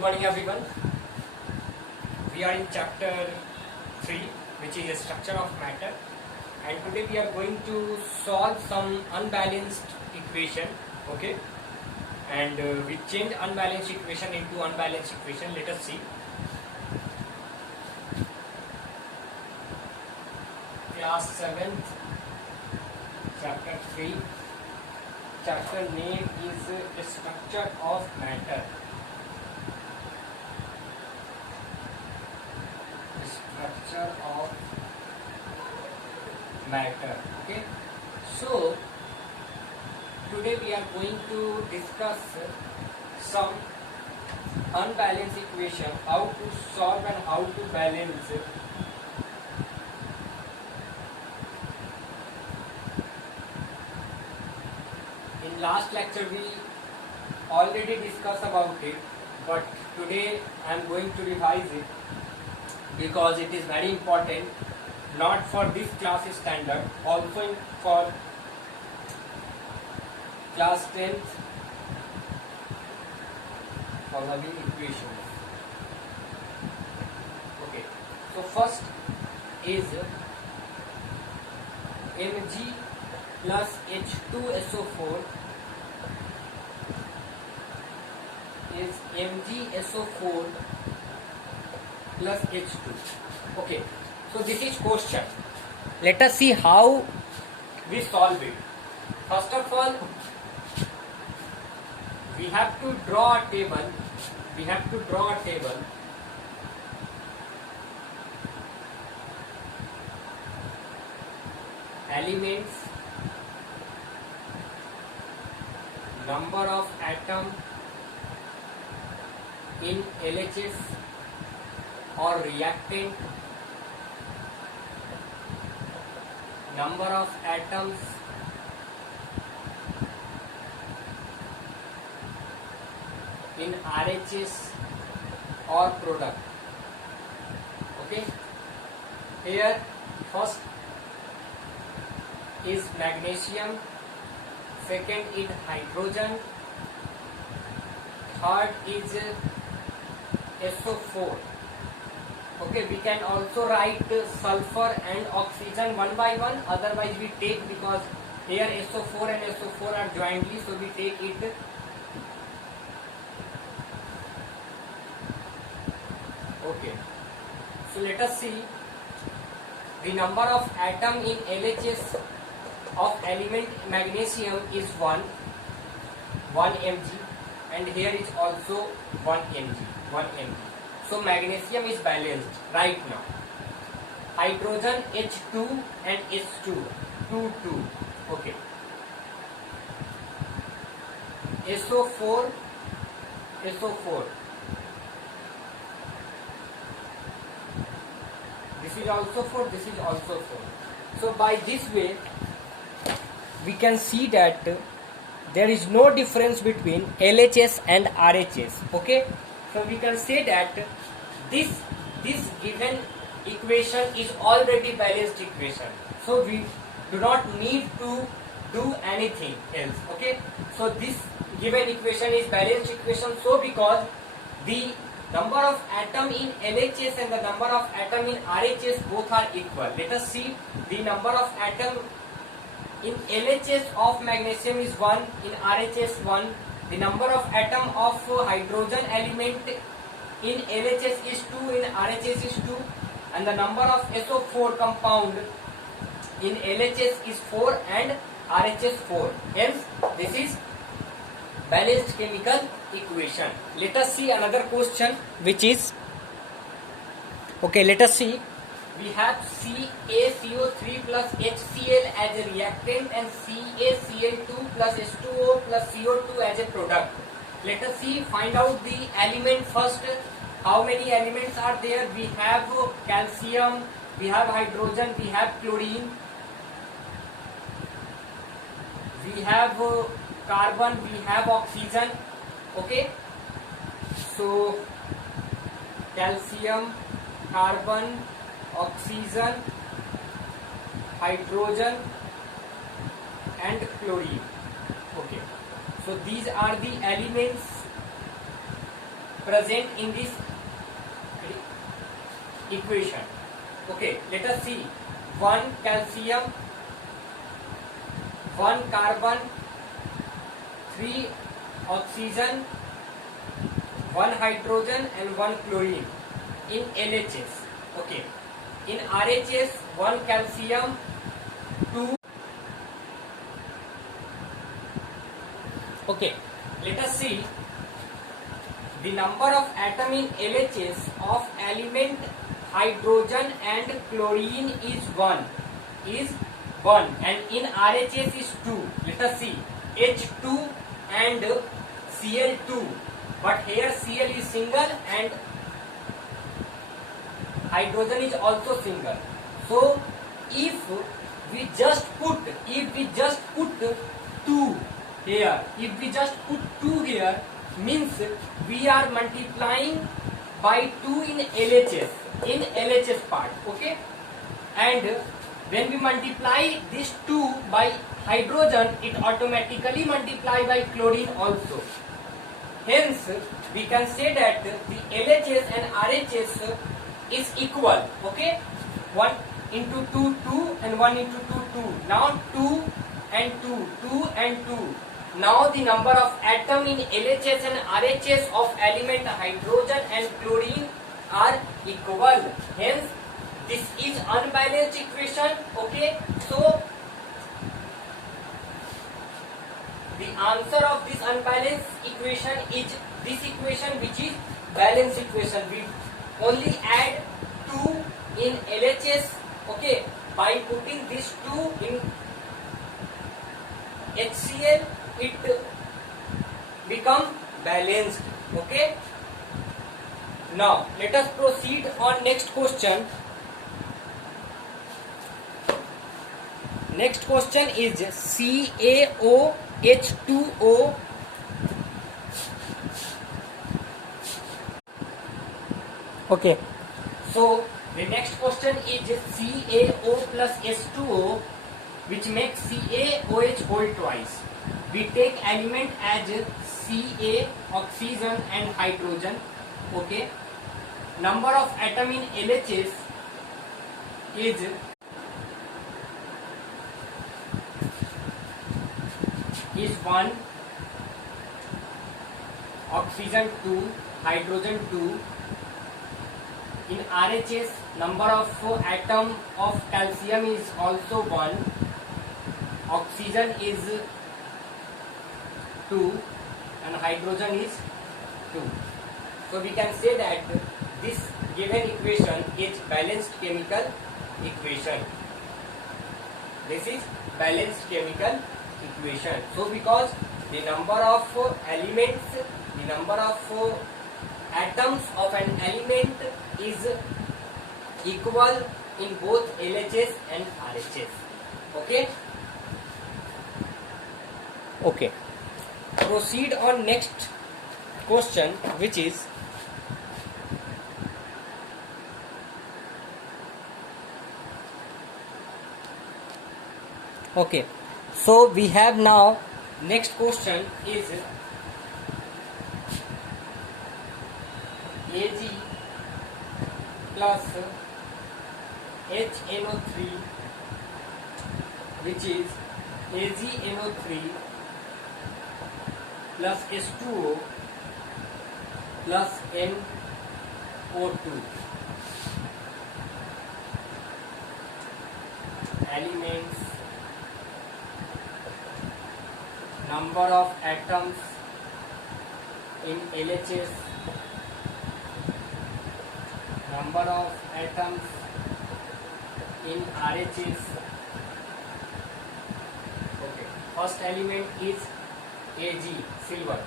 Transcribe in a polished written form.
Good morning everyone. We are in chapter 3, which is structure of matter, and today we are going to solve some unbalanced equation. Okay, and we change unbalanced equation into unbalanced equation. Let us see. Class 7th, chapter 3. Chapter name is structure of matter. Structure of matter. Okay, so today we are going to discuss some unbalanced equation, how to solve and how to balance. In last lecture we already discussed about it, but today I am going to revise it because it is very important, not for this class standard, also for class 10th following equations. Okay, so first is Mg plus H2SO4 is MgSO4 plus H2. Okay, so this is question. Let us see how we solve it. First of all, we have to draw a table. Elements, number of atoms in LHS or reactant, number of atoms in RHS or product. Okay, here first is magnesium, second is hydrogen, third is SO4. Okay, we can also write sulfur and oxygen one by one, otherwise we take, because here SO4 and SO4 are jointly, so we take it. Okay, so let us see. The number of atom in LHS of element magnesium is 1 mg, and here is also 1 mg. So magnesium is balanced right now. Hydrogen H2 and S2 2. Okay, SO4 this is also 4, this is also 4. So by this way we can see that there is no difference between LHS and RHS. Okay, so we can say that this given equation is already balanced equation, so we do not need to do anything else. Okay, so this given equation is balanced equation, so because the number of atom in LHS and the number of atom in RHS both are equal. Let us see. The number of atom in LHS of magnesium is 1, in RHS 1. The number of atom of hydrogen element in LHS is 2, in RHS is 2, and the number of SO4 compound in LHS is 4 and RHS 4. Hence, this is balanced chemical equation. Let us see another question, which is, okay, let us see. We have CaCO3 plus HCl as a reactant and CaCl2 plus H2O plus CO2 as a product. Let us see, find out the element first. How many elements are there? We have calcium, we have hydrogen, we have chlorine, we have carbon, we have oxygen. Okay, so calcium, carbon, oxygen, hydrogen and chlorine. Okay, so these are the elements present in this equation. Okay, let us see. 1 calcium, 1 carbon, 3 oxygen, 1 hydrogen and 1 chlorine in LHS. Okay, in RHS 1 calcium, 2. Okay, let us see the number of atom in LHS of element hydrogen and chlorine is 1 and in RHS is 2. Let us see H2 and Cl2, but here Cl is single and hydrogen is also single. So if we just put 2 here, means we are multiplying by 2 in LHS part. Okay, and when we multiply this 2 by hydrogen, it automatically multiply by chlorine also. Hence we can say that the LHS and RHS is equal. Okay, 1 into 2 2 and 1 into 2 2. Now 2 and 2 2 and 2. Now the number of atom in LHS and RHS of element hydrogen and chlorine are equal. Hence this is unbalanced equation. Okay, so the answer of this unbalanced equation is this equation, which is balanced equation. We only add 2 in LHS. Okay, by putting this 2 in HCl, it become balanced. Okay, now let us proceed on next question. Next question is CaOH2O. Okay, so the next question is CaO plus H2O, which makes CaOH whole twice. We take element as Ca, oxygen and hydrogen. Okay, number of atom in LHS is is 1, oxygen 2, hydrogen 2. In RHS, number of atom of calcium is also 1, oxygen is 2 and hydrogen is 2. So we can say that this given equation is balanced chemical equation. This is balanced chemical equation. So because the number of elements, the number of atoms of an element is equal in both LHS and RHS. Okay. Okay. Proceed on next question, which is okay. So we have now next question is Ag plus HNO3, which is AgNO3 plus H2O plus NO2. Elements, number of atoms in LHS, number of atoms in RHS. Okay, first element is Ag, silver.